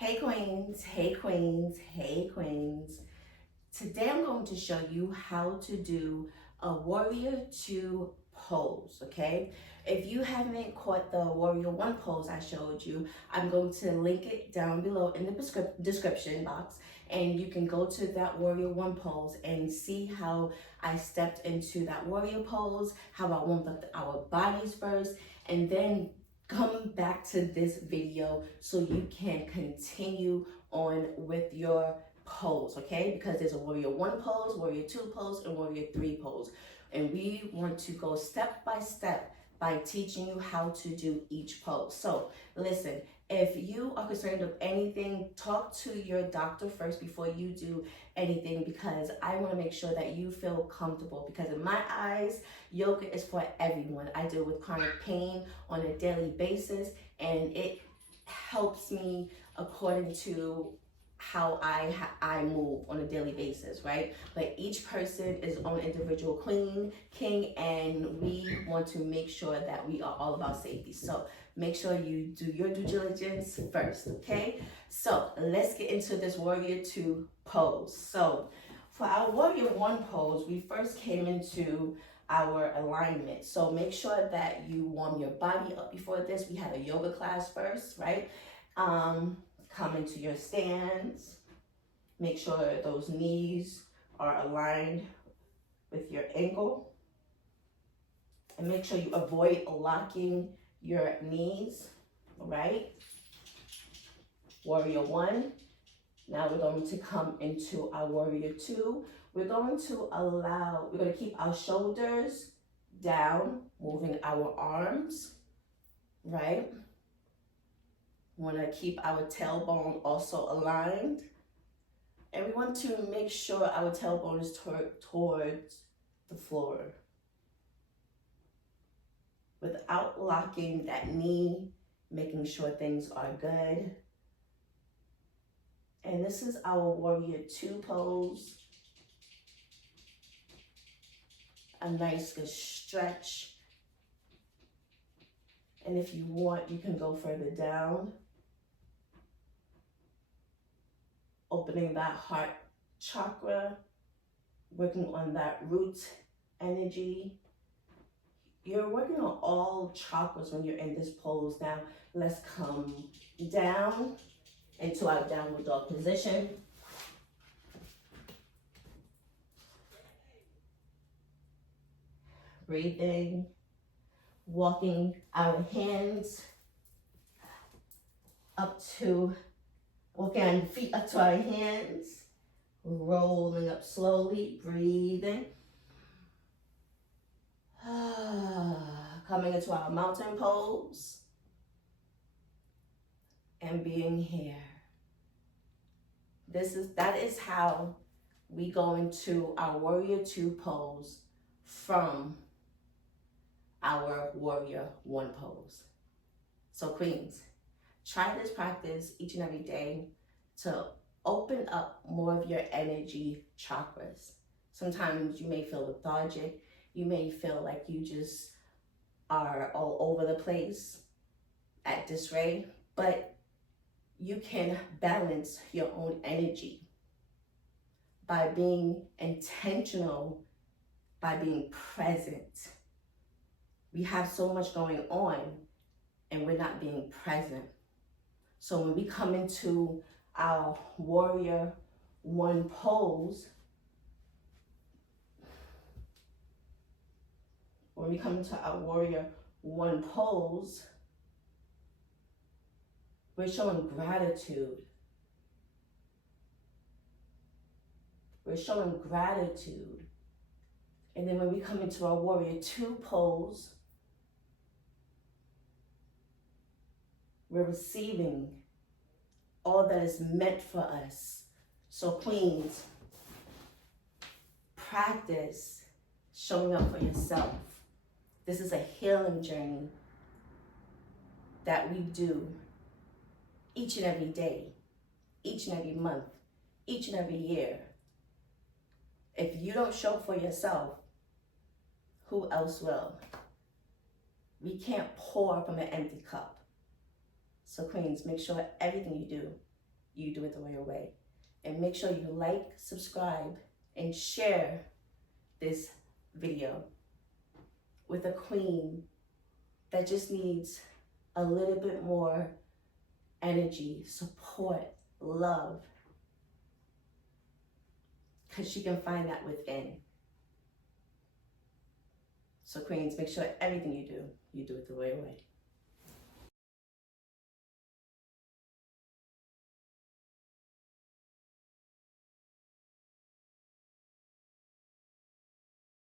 Hey queens, hey queens, hey queens. Today I'm going to show you how to do a warrior 2 pose, okay? If you haven't caught the warrior 1 pose I showed you, I'm going to link it down below in the description box, and you can go to that warrior 1 pose and see how I stepped into that warrior pose, how I warmed up our bodies first, and then come back to this video so you can continue on with your pose, okay? Because there's a warrior 1 pose, warrior 2 pose, and warrior 3 pose. And we want to go step by step by teaching you how to do each pose. So listen, if you are concerned of anything, talk to your doctor first before you do anything, because I want to make sure that you feel comfortable, because in my eyes, yoga is for everyone. I deal with chronic pain on a daily basis, and it helps me according to how I move on a daily basis, right? But each person is their own individual queen, king, and we want to make sure that we are all about safety. So make sure you do your due diligence first, okay? So let's get into this warrior 2 pose. So for our warrior 1 pose, we first came into our alignment. So make sure that you warm your body up before this. We had a yoga class first, right? Come into your stance. Make sure those knees are aligned with your ankle. And make sure you avoid locking your knees, right? Warrior 1. Now we're going to come into our warrior 2. We're going to keep our shoulders down, moving our arms, right? We want to keep our tailbone also aligned. And we want to make sure our tailbone is towards the floor without locking that knee, making sure things are good. And this is our warrior 2 pose. A nice good stretch. And if you want, you can go further down, opening that heart chakra, working on that root energy. You're working on all chakras when you're in this pose. Now, let's come down into our downward dog position. Breathing, walking our hands walking our feet up to our hands, rolling up slowly, breathing. Coming into our mountain pose and being here. That is how we go into our warrior 2 pose from our warrior 1 pose. So queens, try this practice each and every day to open up more of your energy chakras. Sometimes you may feel lethargic. You may feel like you just are all over the place at this rate, but you can balance your own energy by being intentional, by being present. We have so much going on and we're not being present. So when we come into our warrior 1 pose, we're showing gratitude. And then when we come into our warrior 2 pose, we're receiving all that is meant for us. So queens, practice showing up for yourself. This is a healing journey that we do each and every day, each and every month, each and every year. If you don't show for yourself, who else will? We can't pour from an empty cup. So queens, make sure everything you do you do it the royal way. And make sure you like, subscribe, and share this video with a queen that just needs a little bit more energy, support, love, because she can find that within. So queens, make sure everything you do it the royal way.